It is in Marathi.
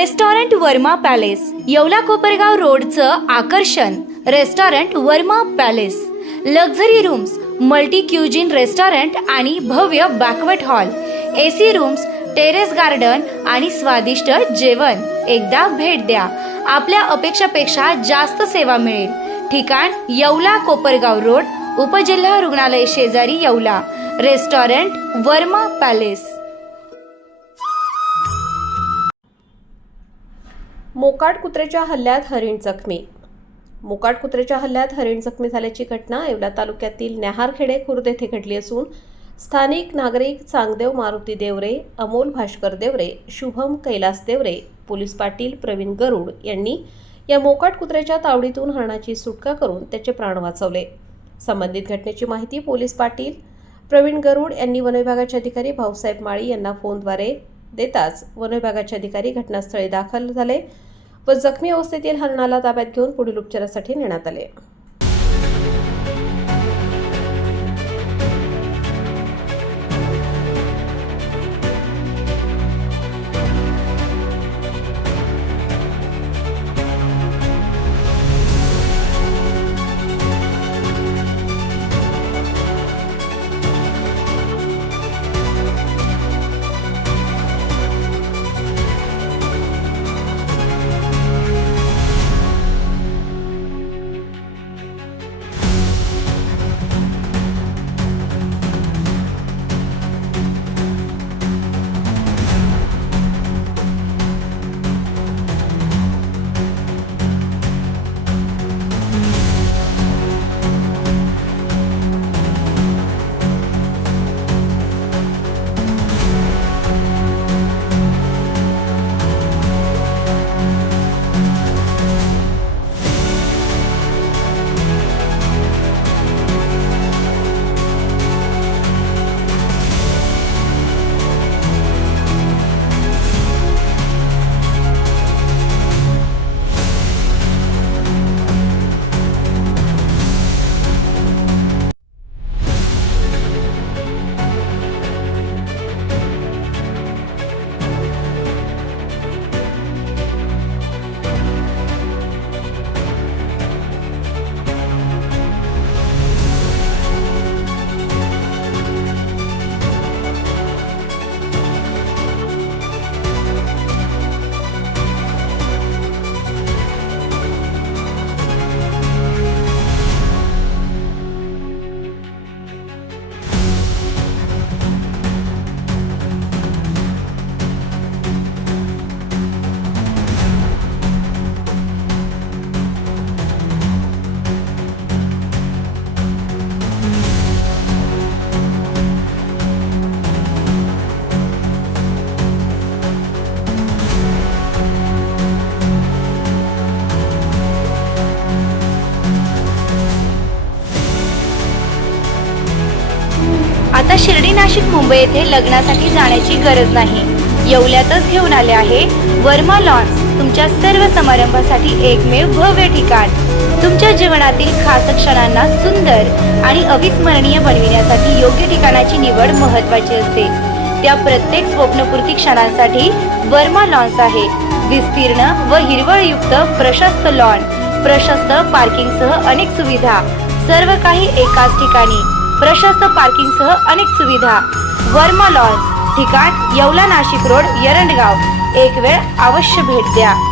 रेस्टॉरंट वर्मा पॅलेस, येवला कोपरगाव रोडचं आकर्षण restaurant Verma palace. Luxury rooms, multi cuisine restaurant आणि भव्य banquet hall, AC rooms, terrace garden आणि स्वादिष्ट जेवण. एकदा भेट द्या. आपल्या अपेक्षापेक्षा जास्त सेवा मिळेल. ठिकाण येवला कोपरगाव रोड, उपजिल्हा रुग्णालय शेजारी येवला. Restaurant Verma palace. मोकाट कुत्र्याच्या हल्ल्यात हरिण जखमी. मोकाट कुत्र्याच्या हल्ल्यात हरिण जखमी झाल्याची घटना येवला तालुक्यातील न्याहारखेडे खुर्द येथे घडली असून स्थानिक नागरिक चांगदेव मारुती देवरे, अमोल भास्कर देवरे, शुभम कैलास देवरे, पोलीस पाटील प्रवीण गरुड यांनी या मोकाट कुत्र्याच्या तावडीतून हरणाची सुटका करून त्याचे प्राण वाचवले. संबंधित घटनेची माहिती पोलीस पाटील प्रवीण गरुड यांनी वन विभागाचे अधिकारी भाऊसाहेब माळी यांना फोनद्वारे देताच वन विभागाचे अधिकारी घटनास्थळी दाखल झाले व जखमी अवस्थेतील हरणाला ताब्यात घेऊन पुढील उपचारासाठी नेण्यात आले. आता शिर्डी, नाशिक, मुंबई येथे लग्नासाठी जाण्याची गरज नाही. येवल्यातच घेऊन आले आहे वर्मा लॉन्स. तुमच्या सर्व समारंभासाठी एकमेव भव्य ठिकाण. तुमच्या जीवनातील खास क्षणांना सुंदर आणि अविस्मरणीय बनविण्यासाठी योग्य ठिकाणाची निवड महत्त्वाची असते. त्या प्रत्येक स्वप्नपूर्ती क्षणांसाठी वर्मा लॉन्स आहे. विस्तीर्ण व हिरवळयुक्त प्रशस्त लॉन, प्रशस्त पार्किंगसह अनेक सुविधा, सर्व काही एकाच ठिकाणी. प्रशस्त पार्किंगसह अनेक सुविधा. वर्मा लॉन्स. ठिकाण येवला नाशिक रोड, यरंडगाव. एक वेळ अवश्य भेट द्या.